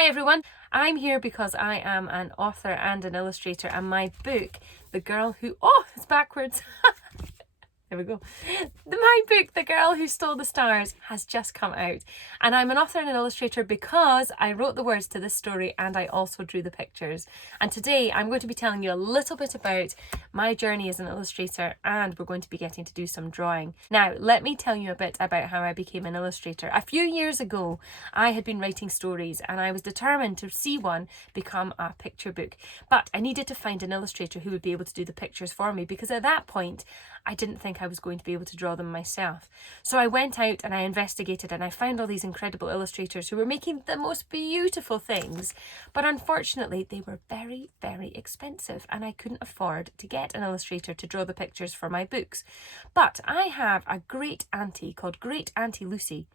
Hi everyone, I'm here because I am an author and an illustrator, and my book, The Girl Who... Oh, it's backwards. There we go. My book, The Girl Who Stole the Stars, has just come out. And I'm an author and an illustrator because I wrote the words to this story and I also drew the pictures. And today I'm going to be telling you a little bit about my journey as an illustrator, and we're going to be getting to do some drawing. Now, let me tell you a bit about how I became an illustrator. A few years ago, I had been writing stories and I was determined to see one become a picture book. But I needed to find an illustrator who would be able to do the pictures for me, because at that point, I didn't think I was going to be able to draw them myself. So I went out and I investigated and I found all these incredible illustrators who were making the most beautiful things. But unfortunately, they were very, very expensive and I couldn't afford to get an illustrator to draw the pictures for my books. But I have a great auntie called Great Auntie Lucy,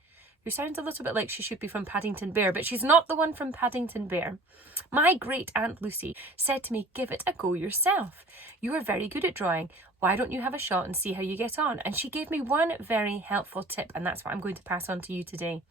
who sounds a little bit like she should be from Paddington Bear, but she's not the one from Paddington Bear. My great aunt Lucy said to me, give it a go yourself. You are very good at drawing. Why don't you have a shot and see how you get on? And she gave me one very helpful tip, and that's what I'm going to pass on to you today.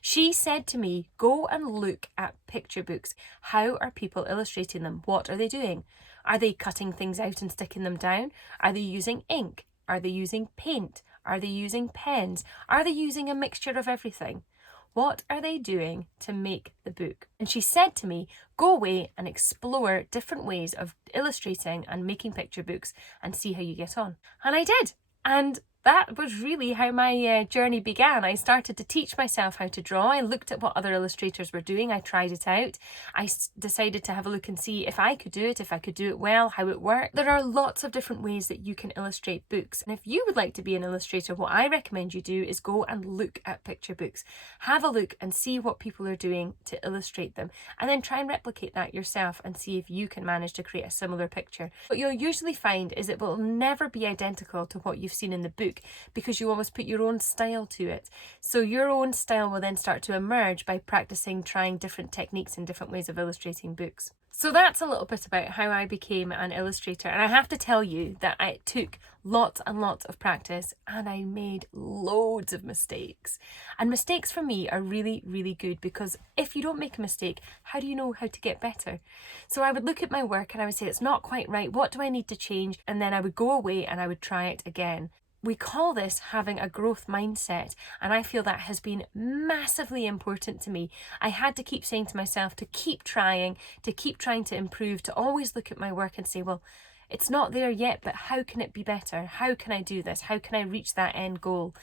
She said to me, go and look at picture books. How are people illustrating them? What are they doing? Are they cutting things out and sticking them down? Are they using ink? Are they using paint? Are they using pens? Are they using a mixture of everything? What are they doing to make the book? And she said to me, go away and explore different ways of illustrating and making picture books and see how you get on. And I did. And that was really how my journey began. I started to teach myself how to draw. I looked at what other illustrators were doing. I tried it out. I decided to have a look and see if I could do it, if I could do it well, how it worked. There are lots of different ways that you can illustrate books. And if you would like to be an illustrator, what I recommend you do is go and look at picture books. Have a look and see what people are doing to illustrate them. And then try and replicate that yourself and see if you can manage to create a similar picture. What you'll usually find is it will never be identical to what you've seen in the book, because you almost put your own style to it. So your own style will then start to emerge by practicing, trying different techniques and different ways of illustrating books. So that's a little bit about how I became an illustrator. And I have to tell you that it took lots and lots of practice and I made loads of mistakes. And mistakes for me are really, really good, because if you don't make a mistake, how do you know how to get better? So I would look at my work and I would say, it's not quite right. What do I need to change? And then I would go away and I would try it again. We call this having a growth mindset, and I feel that has been massively important to me. I had to keep saying to myself to keep trying to improve, to always look at my work and say, well, it's not there yet, but how can it be better? How can I do this? How can I reach that end goal?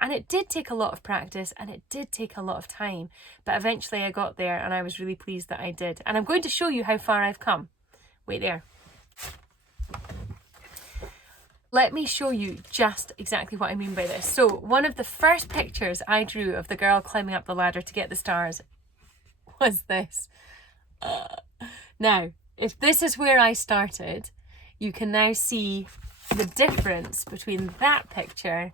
And it did take a lot of practice and it did take a lot of time, but eventually I got there and I was really pleased that I did. And I'm going to show you how far I've come. Wait there. Let me show you just exactly what I mean by this. So one of the first pictures I drew of the girl climbing up the ladder to get the stars was this. Now, if this is where I started, you can now see the difference between that picture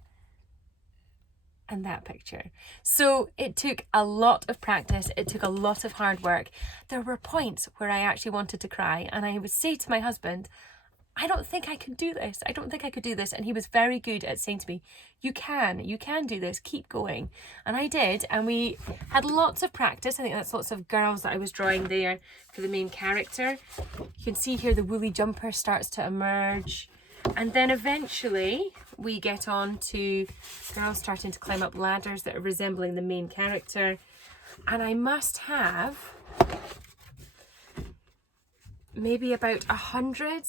and that picture. So it took a lot of practice. It took a lot of hard work. There were points where I actually wanted to cry, and I would say to my husband, I don't think I could do this. I don't think I could do this. And he was very good at saying to me, you can do this, keep going. And I did. And we had lots of practice. I think that's lots of girls that I was drawing there for the main character. You can see here the woolly jumper starts to emerge. And then eventually we get on to girls starting to climb up ladders that are resembling the main character. And I must have maybe about 100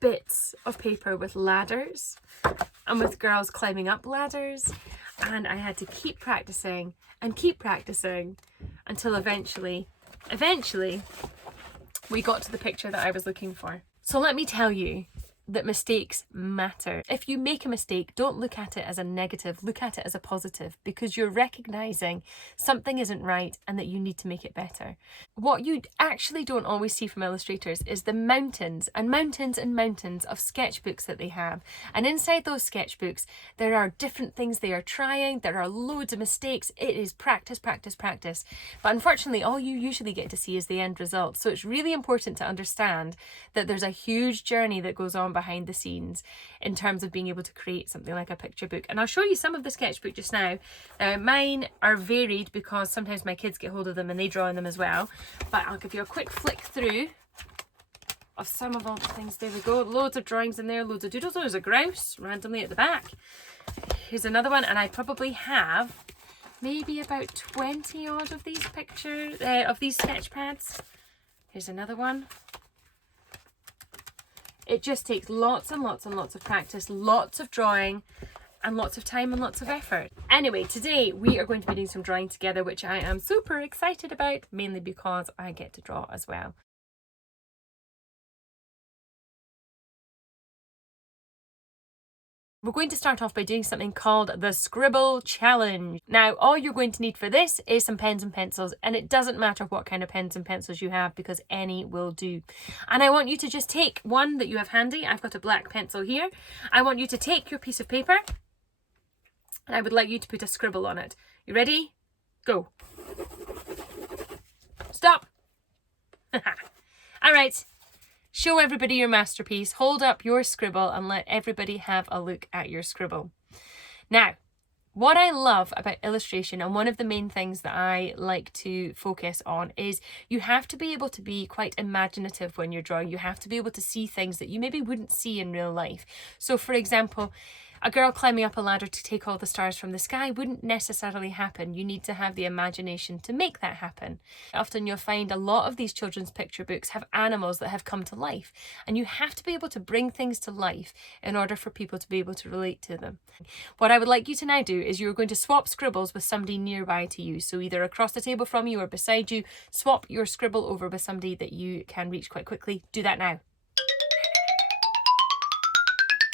bits of paper with ladders and with girls climbing up ladders, and I had to keep practicing until eventually we got to the picture that I was looking for. So let me tell you that mistakes matter. If you make a mistake, don't look at it as a negative, look at it as a positive, because you're recognizing something isn't right and that you need to make it better. What you actually don't always see from illustrators is the mountains and mountains and mountains of sketchbooks that they have. And inside those sketchbooks, there are different things they are trying, there are loads of mistakes, it is practice, practice, practice. But unfortunately, all you usually get to see is the end result. So it's really important to understand that there's a huge journey that goes on behind the scenes in terms of being able to create something like a picture book. And I'll show you some of the sketchbook just now. Mine are varied because sometimes my kids get hold of them and they draw in them as well. But I'll give you a quick flick through of some of all the things. There we go. Loads of drawings in there, loads of doodles. Oh, there's a grouse randomly at the back. Here's another one, and I probably have maybe about 20 odd of these pictures, of these sketch pads. Here's another one. It just takes lots and lots and lots of practice, lots of drawing, and lots of time and lots of effort. Anyway, today we are going to be doing some drawing together, which I am super excited about, mainly because I get to draw as well. We're going to start off by doing something called the Scribble Challenge. Now, all you're going to need for this is some pens and pencils, and it doesn't matter what kind of pens and pencils you have because any will do. And I want you to just take one that you have handy. I've got a black pencil here. I want you to take your piece of paper, and I would like you to put a scribble on it. You ready? Go. Stop. All right. Show everybody your masterpiece, hold up your scribble and let everybody have a look at your scribble. Now, what I love about illustration, and one of the main things that I like to focus on, is you have to be able to be quite imaginative when you're drawing. You have to be able to see things that you maybe wouldn't see in real life. So for example, a girl climbing up a ladder to take all the stars from the sky wouldn't necessarily happen. You need to have the imagination to make that happen. Often you'll find a lot of these children's picture books have animals that have come to life, and you have to be able to bring things to life in order for people to be able to relate to them. What I would like you to now do is you're going to swap scribbles with somebody nearby to you. So either across the table from you or beside you, swap your scribble over with somebody that you can reach quite quickly. Do that now.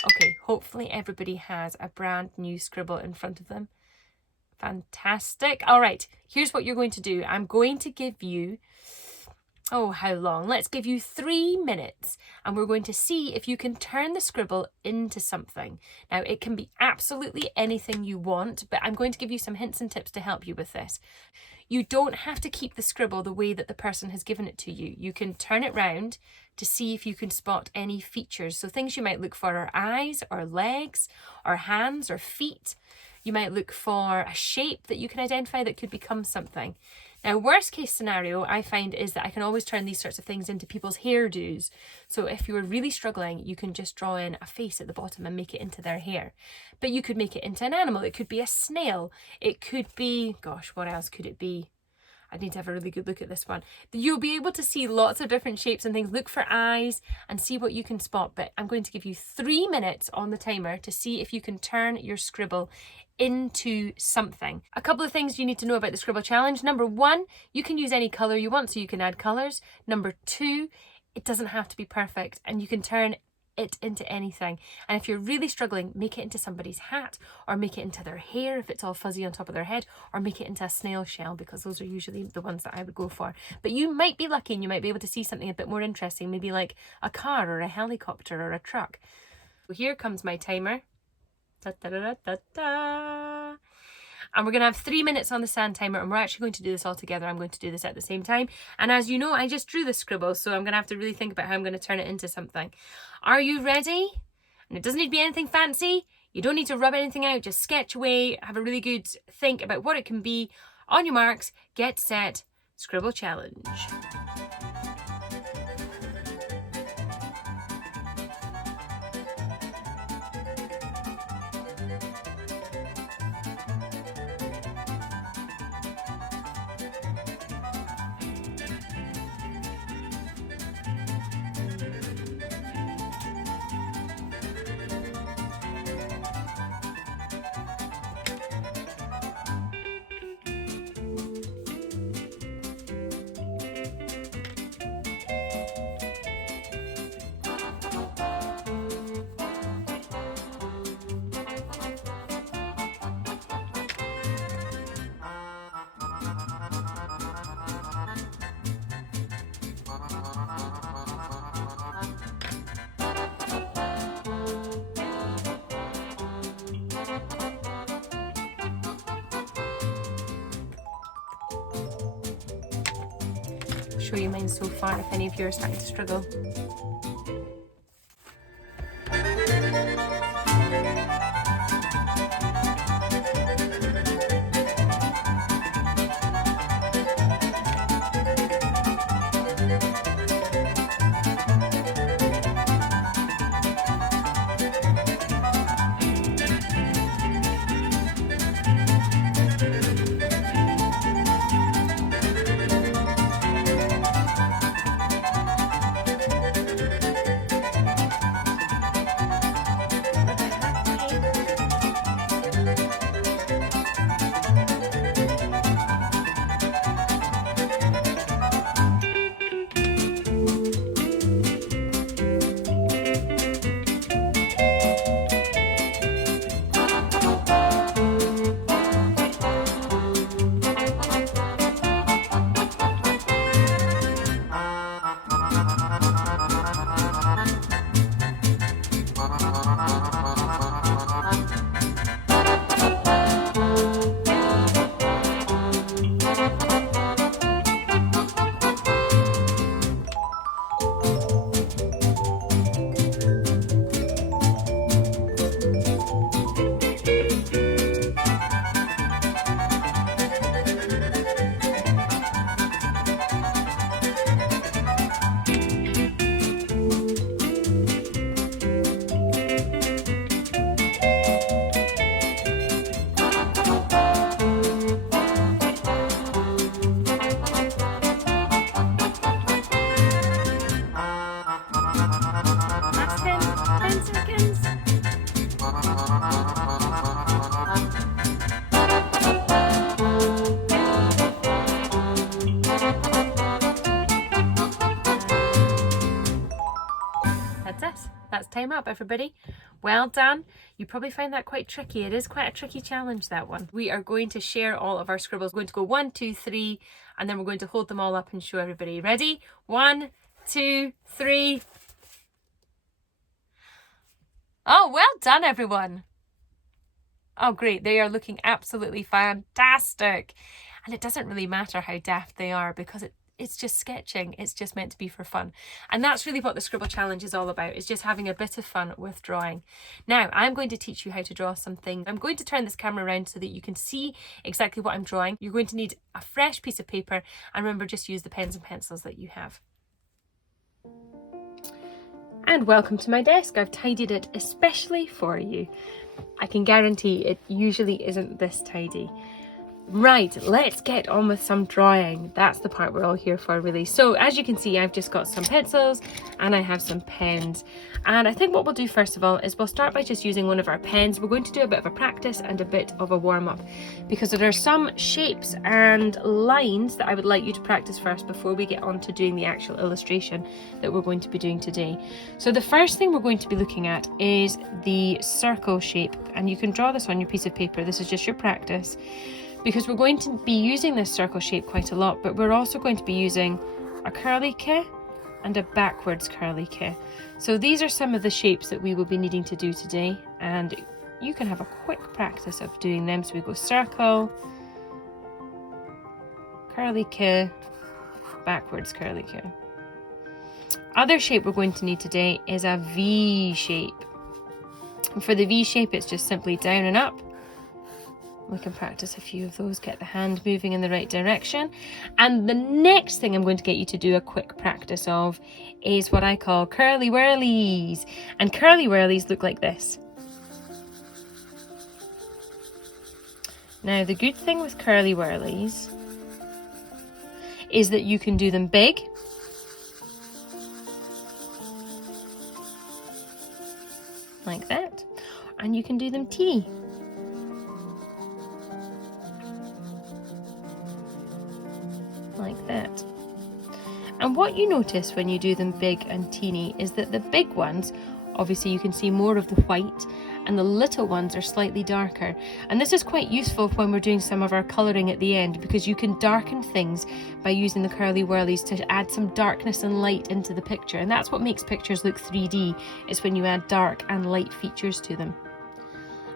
Okay, hopefully everybody has a brand new scribble in front of them. Fantastic. All right, here's what you're going to do. I'm going to give you, oh, how long? Let's give you 3 minutes, and we're going to see if you can turn the scribble into something. Now, it can be absolutely anything you want, but I'm going to give you some hints and tips to help you with this. You don't have to keep the scribble the way that the person has given it to you. You can turn it round to see if you can spot any features. So things you might look for are eyes or legs or hands or feet. You might look for a shape that you can identify that could become something. Now, worst case scenario I find is that I can always turn these sorts of things into people's hairdos. So if you're really struggling, you can just draw in a face at the bottom and make it into their hair. But you could make it into an animal. It could be a snail. It could be, gosh, what else could it be? I need to have a really good look at this one. You'll be able to see lots of different shapes and things. Look for eyes and see what you can spot. But I'm going to give you 3 minutes on the timer to see if you can turn your scribble into something. A couple of things you need to know about the Scribble Challenge. Number 1, you can use any colour you want, so you can add colours. Number 2, it doesn't have to be perfect, and you can turn it into anything. And if you're really struggling, make it into somebody's hat, or make it into their hair if it's all fuzzy on top of their head, or make it into a snail shell, because those are usually the ones that I would go for. But you might be lucky and you might be able to see something a bit more interesting, maybe like a car or a helicopter or a truck. So here comes my timer. Da, da, da, da, da. And we're going to have 3 minutes on the sand timer, and we're actually going to do this all together. I'm going to do this at the same time. And as you know, I just drew the scribble, so I'm going to have to really think about how I'm going to turn it into something. Are you ready? And it doesn't need to be anything fancy. You don't need to rub anything out. Just sketch away. Have a really good think about what it can be. On your marks, get set, Scribble Challenge. Show you mine so far if any of you are starting to struggle. time up, everybody. Well done. You probably find that quite tricky. It is quite a tricky challenge, that one. We are going to share all of our scribbles. We're going to go 1, 2, 3, and then we're going to hold them all up and show everybody. Ready? 1, 2, 3. Oh, well done, everyone. Oh, great. They are looking absolutely fantastic. And it doesn't really matter how daft they are because it's just sketching. It's just meant to be for fun. And that's really what the Scribble Challenge is all about, is just having a bit of fun with drawing. Now, I'm going to teach you how to draw something. I'm going to turn this camera around so that you can see exactly what I'm drawing. You're going to need a fresh piece of paper, and remember, just use the pens and pencils that you have. And welcome to my desk. I've tidied it especially for you. I can guarantee it usually isn't this tidy. Right, let's get on with some drawing. That's the part we're all here for, really. So as you can see, I've just got some pencils and I have some pens. And I think what we'll do first of all is we'll start by just using one of our pens. We're going to do a bit of a practice and a bit of a warm-up because there are some shapes and lines that I would like you to practice first before we get on to doing the actual illustration that we're going to be doing today. So the first thing we're going to be looking at is the circle shape, and you can draw this on your piece of paper. This is just your practice, because we're going to be using this circle shape quite a lot, but we're also going to be using a curly K and a backwards curly K. So these are some of the shapes that we will be needing to do today, and you can have a quick practice of doing them. So we go circle, curly K, backwards curly K. Other shape we're going to need today is a V shape. And for the V shape, it's just simply down and up. We can practice a few of those, get the hand moving in the right direction. And the next thing I'm going to get you to do a quick practice of is what I call curly whirlies. And curly whirlies look like this. Now, the good thing with curly whirlies is that you can do them big, like that, and you can do them teeny, like that. And what you notice when you do them big and teeny is that the big ones, obviously you can see more of the white, and the little ones are slightly darker. And this is quite useful when we're doing some of our colouring at the end, because you can darken things by using the curly whirlies to add some darkness and light into the picture. And that's what makes pictures look 3D, is when you add dark and light features to them.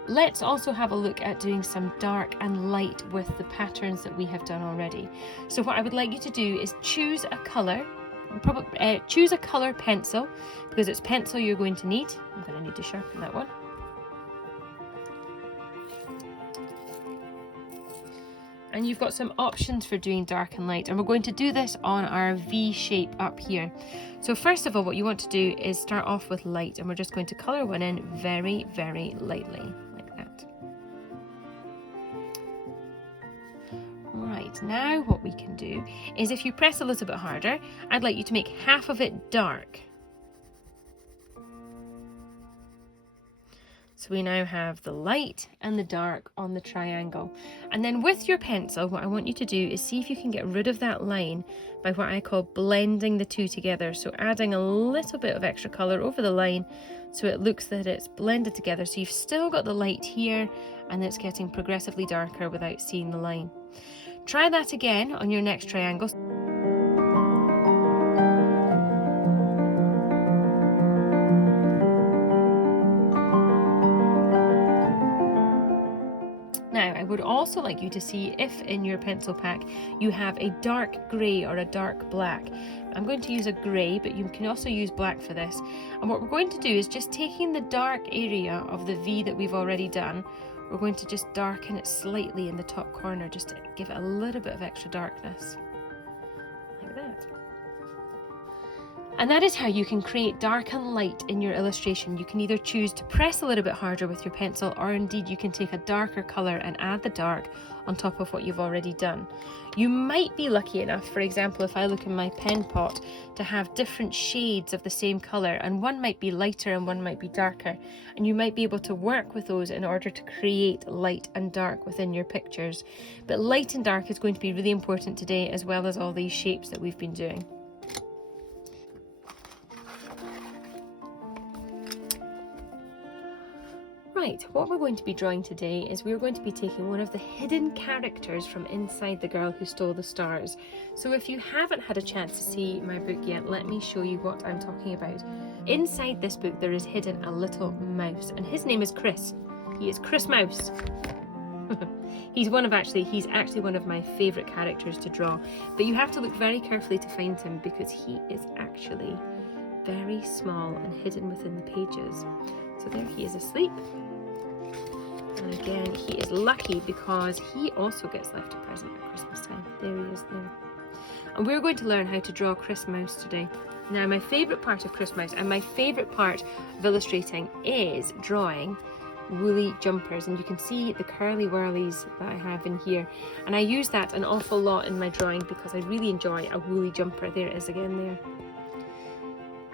Let's also have a look at doing some dark and light with the patterns that we have done already. So what I would like you to do is choose a colour, choose a colour pencil, because it's pencil you're going to need. I'm going to need to sharpen that one. And you've got some options for doing dark and light, and we're going to do this on our V shape up here. So first of all, what you want to do is start off with light, and we're just going to colour one in very, very lightly, like that. Right, now what we can do is, if you press a little bit harder, I'd like you to make half of it dark. So we now have the light and the dark on the triangle. And then with your pencil, what I want you to do is see if you can get rid of that line by what I call blending the two together. So adding a little bit of extra colour over the line so it looks that it's blended together. So you've still got the light here, and it's getting progressively darker without seeing the line. Try that again on your next triangle. Now, I would also like you to see if in your pencil pack you have a dark grey or a dark black. I'm going to use a grey, but you can also use black for this. And what we're going to do is just taking the dark area of the V that we've already done, we're going to just darken it slightly in the top corner, just to give it a little bit of extra darkness, like that. And that is how you can create dark and light in your illustration. You can either choose to press a little bit harder with your pencil, or indeed you can take a darker colour and add the dark on top of what you've already done. You might be lucky enough, for example, if I look in my pen pot, to have different shades of the same colour, and one might be lighter and one might be darker, and you might be able to work with those in order to create light and dark within your pictures. But light and dark is going to be really important today, as well as all these shapes that we've been doing. Right, what we're going to be drawing today is we're going to be taking one of the hidden characters from inside The Girl Who Stole the Stars. So if you haven't had a chance to see my book yet, let me show you what I'm talking about. Inside this book there is hidden a little mouse, and his name is Chris. He is Chris Mouse. He's actually one of my favourite characters to draw, but you have to look very carefully to find him because he is actually very small and hidden within the pages. So there he is asleep, and again he is lucky because he also gets left a present at Christmas time. There he is there. And we're going to learn how to draw Chris Mouse today. Now my favourite part of Chris Mouse and my favourite part of illustrating is drawing woolly jumpers, and you can see the curly whirlies that I have in here, and I use that an awful lot in my drawing because I really enjoy a woolly jumper. There it is again there.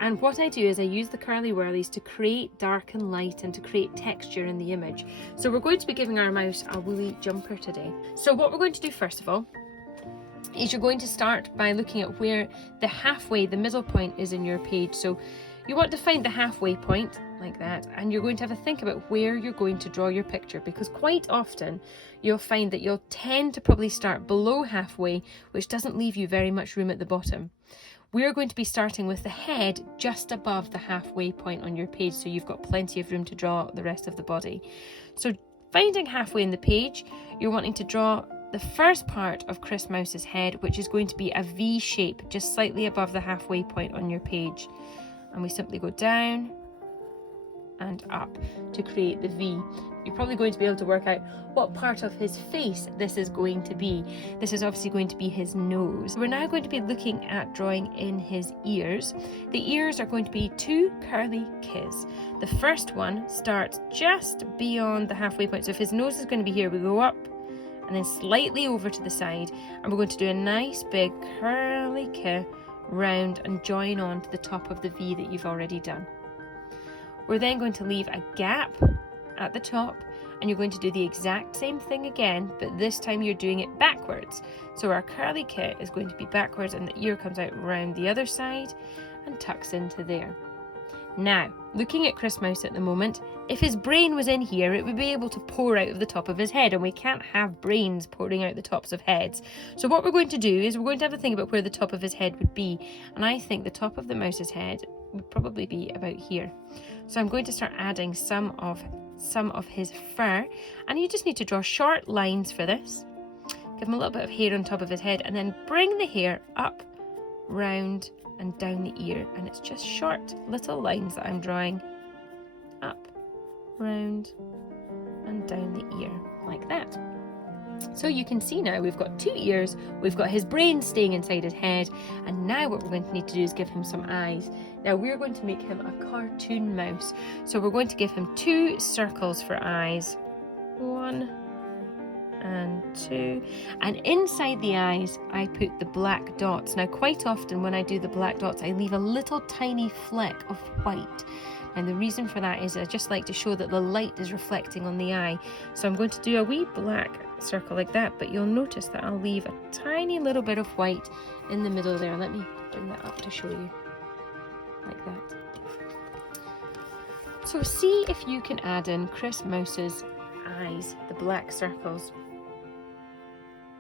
And what I do is I use the curly whirlies to create dark and light and to create texture in the image. So we're going to be giving our mouse a woolly jumper today. So what we're going to do first of all is you're going to start by looking at where the middle point is in your page. So you want to find the halfway point like that, and you're going to have a think about where you're going to draw your picture, because quite often you'll find that you'll tend to probably start below halfway, which doesn't leave you very much room at the bottom. We're going to be starting with the head just above the halfway point on your page, so you've got plenty of room to draw the rest of the body. So finding halfway in the page, you're wanting to draw the first part of Chris Mouse's head, which is going to be a V shape just slightly above the halfway point on your page. And we simply go down and up to create the V. You're probably going to be able to work out what part of his face this is going to be. This is obviously going to be his nose. We're now going to be looking at drawing in his ears. The ears are going to be two curly Ks. The first one starts just beyond the halfway point. So if his nose is going to be here, we go up and then slightly over to the side, and we're going to do a nice big curly K round and join on to the top of the V that you've already done. We're then going to leave a gap at the top, and you're going to do the exact same thing again, but this time you're doing it backwards. So our curly K is going to be backwards, and the ear comes out round the other side and tucks into there. Now, looking at Chris Mouse at the moment, if his brain was in here, it would be able to pour out of the top of his head, and we can't have brains pouring out the tops of heads. So what we're going to do is we're going to have a think about where the top of his head would be, and I think the top of the mouse's head would probably be about here. So I'm going to start adding some of his fur, and you just need to draw short lines for this. Give him a little bit of hair on top of his head, and then bring the hair up, round and down the ear, and it's just short little lines that I'm drawing up, round and down the ear like that. So you can see now we've got two ears, we've got his brain staying inside his head, and now what we're going to need to do is give him some eyes. Now we're going to make him a cartoon mouse, so we're going to give him two circles for eyes, 1 and 2, and inside the eyes I put the black dots. Now quite often when I do the black dots I leave a little tiny fleck of white, and the reason for that is I just like to show that the light is reflecting on the eye. So I'm going to do a wee black circle like that, but you'll notice that I'll leave a tiny little bit of white in the middle there. Let me bring that up to show you, like that. So see if you can add in Chris Mouse's eyes, the black circles.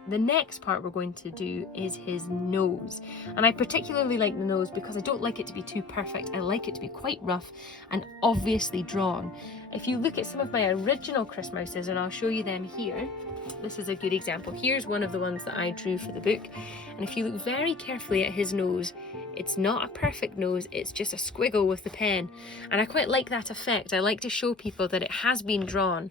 The next part we're going to do is his nose, and I particularly like the nose because I don't like it to be too perfect. I like it to be quite rough and obviously drawn. If you look at some of my original Chris Mouses, and I'll show you them here, this is a good example. Here's one of the ones that I drew for the book, and if you look very carefully at his nose, it's not a perfect nose, it's just a squiggle with the pen, and I quite like that effect. I like to show people that it has been drawn.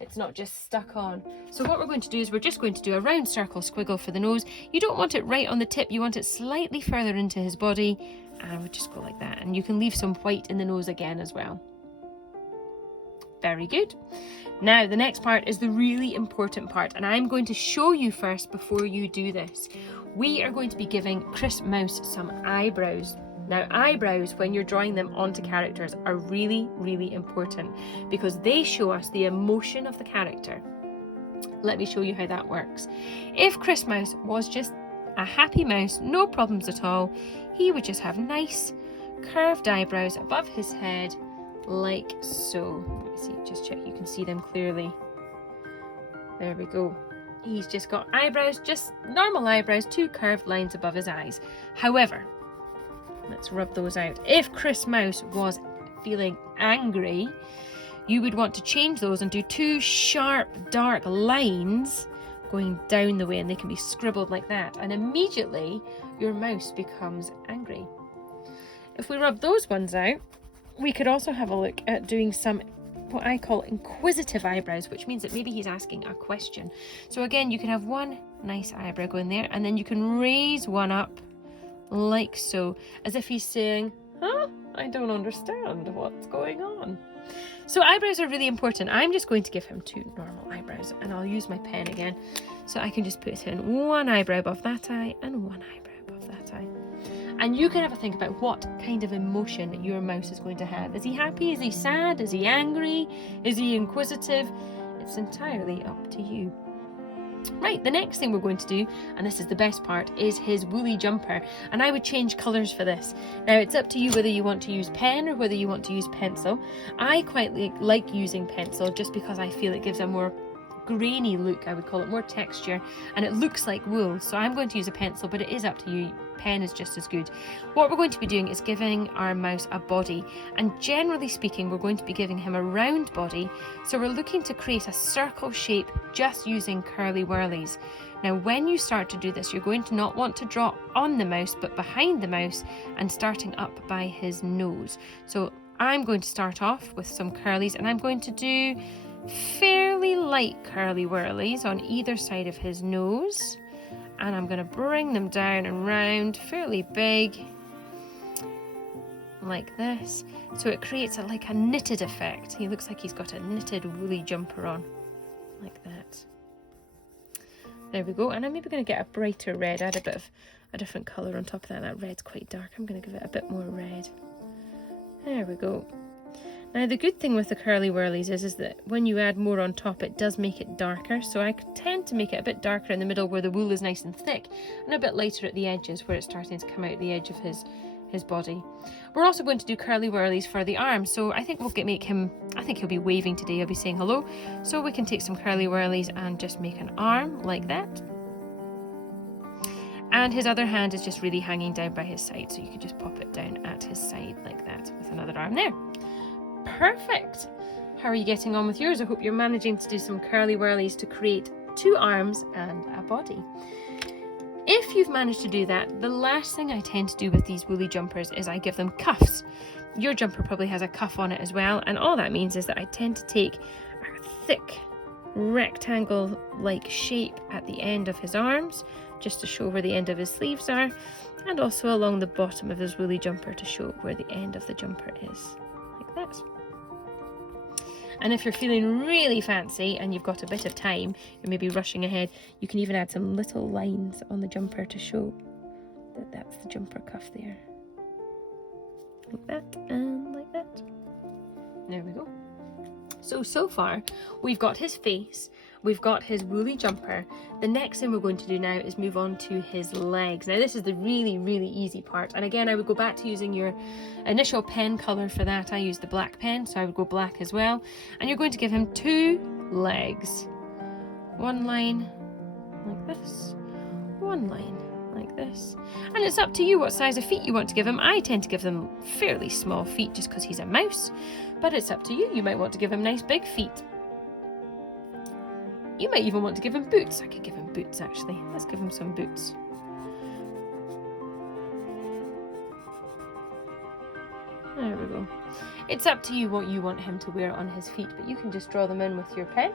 It's not just stuck on. So what we're going to do is we're just going to do a round circle squiggle for the nose. You don't want it right on the tip, you want it slightly further into his body, and we just go like that. And you can leave some white in the nose again as well. Very good. Now the next part is the really important part, and I'm going to show you first before you do this. We are going to be giving Chris Mouse some eyebrows. Now eyebrows, when you're drawing them onto characters, are really, really important because they show us the emotion of the character. Let me show you how that works. If Chris Mouse was just a happy mouse, no problems at all, he would just have nice curved eyebrows above his head like so. see, just check you can see them clearly. There we go. He's just got eyebrows, just normal eyebrows, 2 curved lines above his eyes. However, let's rub those out. If Chris Mouse was feeling angry, you would want to change those and do 2 sharp, dark lines going down the way, and they can be scribbled like that. And immediately, your mouse becomes angry. If we rub those ones out, we could also have a look at doing some what I call inquisitive eyebrows, which means that maybe he's asking a question. So again, you can have one nice eyebrow going there, and then you can raise one up like so, as if he's saying, huh? I don't understand what's going on. So eyebrows are really important. I'm just going to give him 2 normal eyebrows, and I'll use my pen again. So I can just put in 1 eyebrow above that eye and 1 eyebrow above that eye. And you can have a think about what kind of emotion your mouse is going to have. Is he happy? Is he sad? Is he angry? Is he inquisitive? It's entirely up to you. Right, the next thing we're going to do, and this is the best part, is his woolly jumper. And I would change colours for this. Now, it's up to you whether you want to use pen or whether you want to use pencil. I quite like using pencil just because I feel it gives a more grainy look, I would call it, more texture, and it looks like wool. So I'm going to use a pencil, but it is up to you. Pen is just as good. What we're going to be doing is giving our mouse a body, and generally speaking we're going to be giving him a round body, so we're looking to create a circle shape just using curly whirlies. Now when you start to do this, you're going to not want to draw on the mouse but behind the mouse and starting up by his nose. So I'm going to start off with some curlies, and I'm going to do fairly light curly whirlies on either side of his nose, and I'm going to bring them down and round fairly big like this, so it creates like a knitted effect. He looks like he's got a knitted woolly jumper on like that. There we go. And I'm maybe going to get a brighter red, add a bit of a different colour on top of that. That red's quite dark. I'm going to give it a bit more red. There we go. Now the good thing with the curly whirlies is that when you add more on top, it does make it darker. So I tend to make it a bit darker in the middle where the wool is nice and thick, and a bit lighter at the edges where it's starting to come out the edge of his body. We're also going to do curly whirlies for the arms. So I think we'll make him, I think he'll be waving today, he'll be saying hello. So we can take some curly whirlies and just make an arm like that. And his other hand is just really hanging down by his side. So you can just pop it down at his side like that with another arm there. Perfect. How are you getting on with yours? I hope you're managing to do some curly whirlies to create 2 arms and a body. If you've managed to do that, the last thing I tend to do with these woolly jumpers is I give them cuffs. Your jumper probably has a cuff on it as well, and all that means is that I tend to take a thick rectangle-like shape at the end of his arms, just to show where the end of his sleeves are, and also along the bottom of his woolly jumper to show where the end of the jumper is, like that. And if you're feeling really fancy and you've got a bit of time, you're maybe rushing ahead, you can even add some little lines on the jumper to show that that's the jumper cuff there. Like that and like that. There we go. So far, we've got his face, we've got his woolly jumper. The next thing we're going to do now is move on to his legs. Now this is the really, really easy part. And again, I would go back to using your initial pen colour for that. I used the black pen, so I would go black as well. And you're going to give him 2 legs. 1 line like this, 1 line like this. And it's up to you what size of feet you want to give him. I tend to give them fairly small feet just because he's a mouse. But it's up to you. You might want to give him nice big feet. You might even want to give him boots. I could give him boots actually. Let's give him some boots. There we go. It's up to you what you want him to wear on his feet, but you can just draw them in with your pen.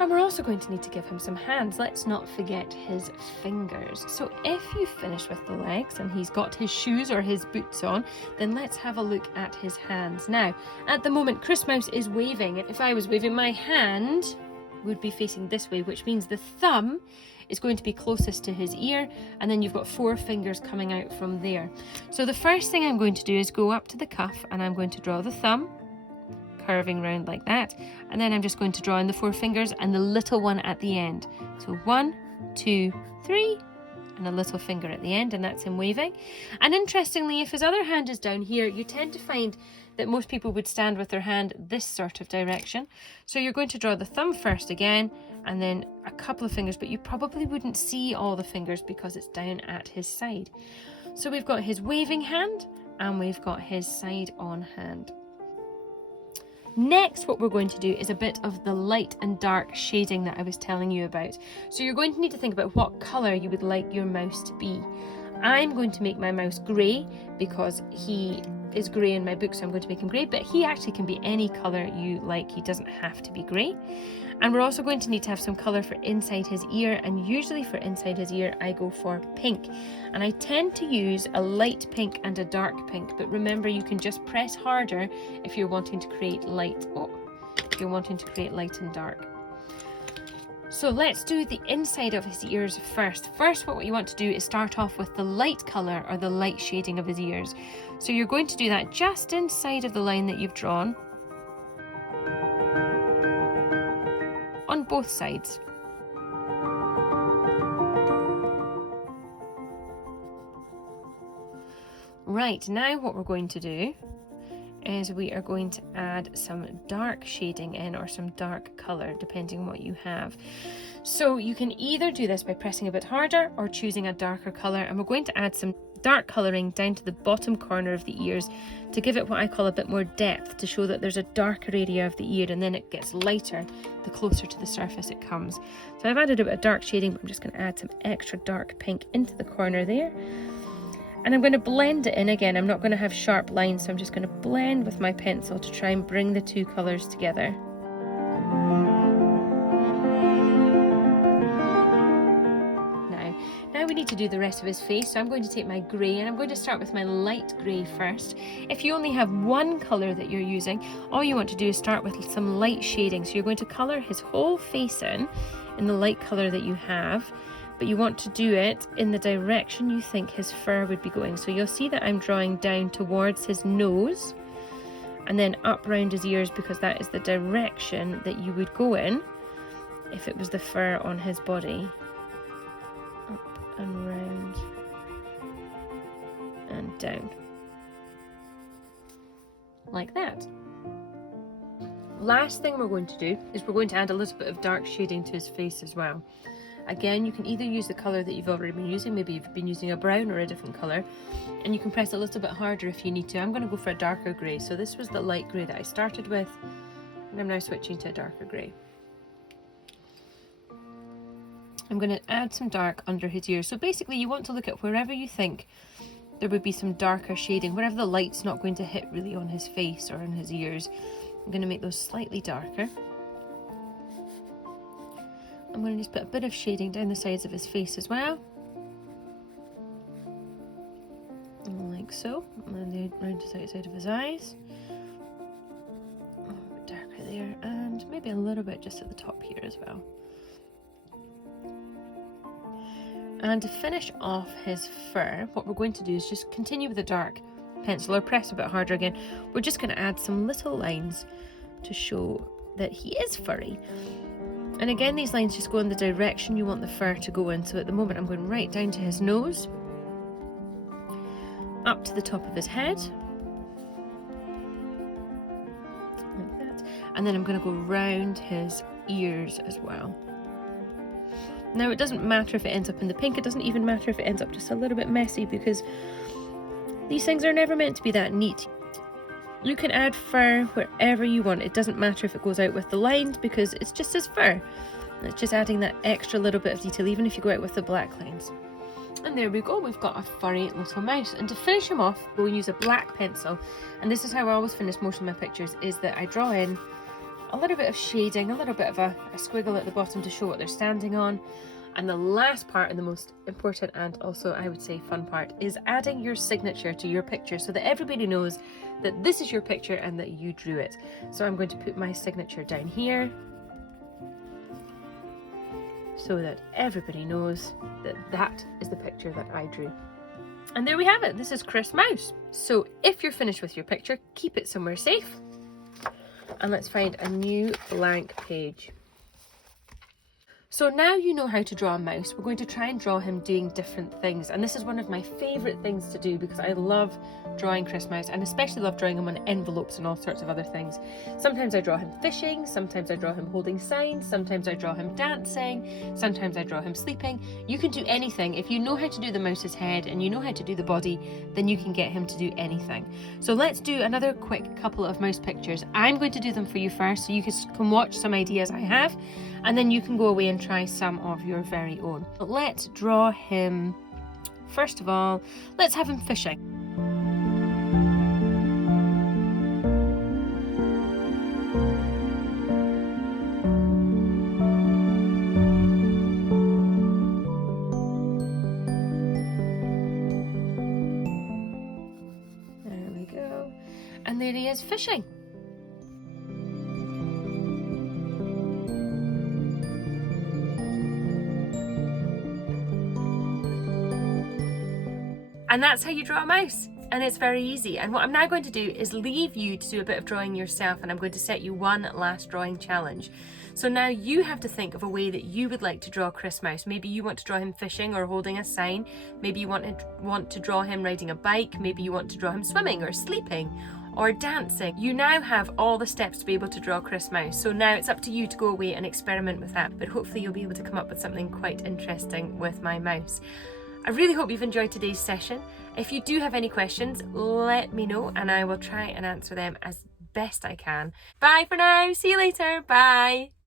And we're also going to need to give him some hands. Let's not forget his fingers. So if you've finished with the legs and he's got his shoes or his boots on, then let's have a look at his hands. Now, at the moment, Chris Mouse is waving. And if I was waving, my hand would be facing this way, which means the thumb is going to be closest to his ear, and then you've got 4 fingers coming out from there. So the first thing I'm going to do is go up to the cuff, and I'm going to draw the thumb, curving round like that, and then I'm just going to draw in the 4 fingers and the little one at the end. So 1, 2, 3, and a little finger at the end, and that's him waving. And interestingly, if his other hand is down here, you tend to find that most people would stand with their hand this sort of direction. So you're going to draw the thumb first again, and then a couple of fingers, but you probably wouldn't see all the fingers because it's down at his side. So we've got his waving hand, and we've got his side on hand. Next, what we're going to do is a bit of the light and dark shading that I was telling you about. So you're going to need to think about what colour you would like your mouse to be. I'm going to make my mouse grey because he is grey in my book, so I'm going to make him grey, but he actually can be any colour you like. He doesn't have to be grey. And we're also going to need to have some colour for inside his ear, and usually for inside his ear I go for pink. And I tend to use a light pink and a dark pink, but remember you can just press harder if you're wanting to create light. If you're wanting to create light and dark. So let's do the inside of his ears first. First, what you want to do is start off with the light colour or the light shading of his ears. So you're going to do that just inside of the line that you've drawn, on both sides. Right, now what we're going to do is we are going to add some dark shading in, or some dark colour, depending on what you have. So you can either do this by pressing a bit harder or choosing a darker colour, and we're going to add some dark colouring down to the bottom corner of the ears to give it what I call a bit more depth, to show that there's a darker area of the ear, and then it gets lighter the closer to the surface it comes. So I've added a bit of dark shading, but I'm just going to add some extra dark pink into the corner there. And I'm going to blend it in again. I'm not going to have sharp lines, so I'm just going to blend with my pencil to try and bring the two colours together. Now we need to do the rest of his face, so I'm going to take my grey, and I'm going to start with my light grey first. If you only have one colour that you're using, all you want to do is start with some light shading. So you're going to colour his whole face in the light colour that you have, but you want to do it in the direction you think his fur would be going. So you'll see that I'm drawing down towards his nose and then up round his ears, because that is the direction that you would go in if it was the fur on his body. Up and round and down, like that. Last thing we're going to do is we're going to add a little bit of dark shading to his face as well. Again, you can either use the colour that you've already been using, maybe you've been using a brown or a different colour, and you can press a little bit harder if you need to. I'm going to go for a darker grey. So this was the light grey that I started with, and I'm now switching to a darker grey. I'm going to add some dark under his ears. So basically you want to look at wherever you think there would be some darker shading, wherever the light's not going to hit really on his face or on his ears. I'm going to make those slightly darker. I'm going to just put a bit of shading down the sides of his face as well, like so, and then round the outside of his eyes, a bit darker there, and maybe a little bit just at the top here as well. And to finish off his fur, what we're going to do is just continue with the dark pencil, or press a bit harder again. We're just going to add some little lines to show that he is furry. And again, these lines just go in the direction you want the fur to go in. So at the moment I'm going right down to his nose, up to the top of his head, like that. And then I'm going to go round his ears as well. Now it doesn't matter if it ends up in the pink, it doesn't even matter if it ends up just a little bit messy, because these things are never meant to be that neat. You can add fur wherever you want. It doesn't matter if it goes out with the lines, because it's just his fur. It's just adding that extra little bit of detail, even if you go out with the black lines. And there we go, we've got a furry little mouse. And to finish him off, we'll use a black pencil. And this is how I always finish most of my pictures, is that I draw in a little bit of shading, a little bit of a squiggle at the bottom to show what they're standing on. And the last part, and the most important and also I would say fun part, is adding your signature to your picture so that everybody knows that this is your picture and that you drew it. So I'm going to put my signature down here so that everybody knows that that is the picture that I drew. And there we have it. This is Chris Mouse. So if you're finished with your picture, keep it somewhere safe. And let's find a new blank page. So now you know how to draw a mouse. We're going to try and draw him doing different things. And this is one of my favourite things to do because I love drawing Chris Mouse, and especially love drawing him on envelopes and all sorts of other things. Sometimes I draw him fishing, sometimes I draw him holding signs, sometimes I draw him dancing, sometimes I draw him sleeping. You can do anything. If you know how to do the mouse's head and you know how to do the body, then you can get him to do anything. So let's do another quick couple of mouse pictures. I'm going to do them for you first so you can watch some ideas I have, and then you can go away and try some of your very own. But let's draw him, first of all, let's have him fishing. There we go. And there he is fishing. And that's how you draw a mouse, and it's very easy. And what I'm now going to do is leave you to do a bit of drawing yourself, and I'm going to set you one last drawing challenge. So now you have to think of a way that you would like to draw Chris Mouse. Maybe you want to draw him fishing or holding a sign. Maybe you want to draw him riding a bike. Maybe you want to draw him swimming or sleeping or dancing. You now have all the steps to be able to draw Chris Mouse. So now it's up to you to go away and experiment with that. But hopefully you'll be able to come up with something quite interesting with my mouse. I really hope you've enjoyed today's session. If you do have any questions, let me know and I will try and answer them as best I can. Bye for now. See you later. Bye.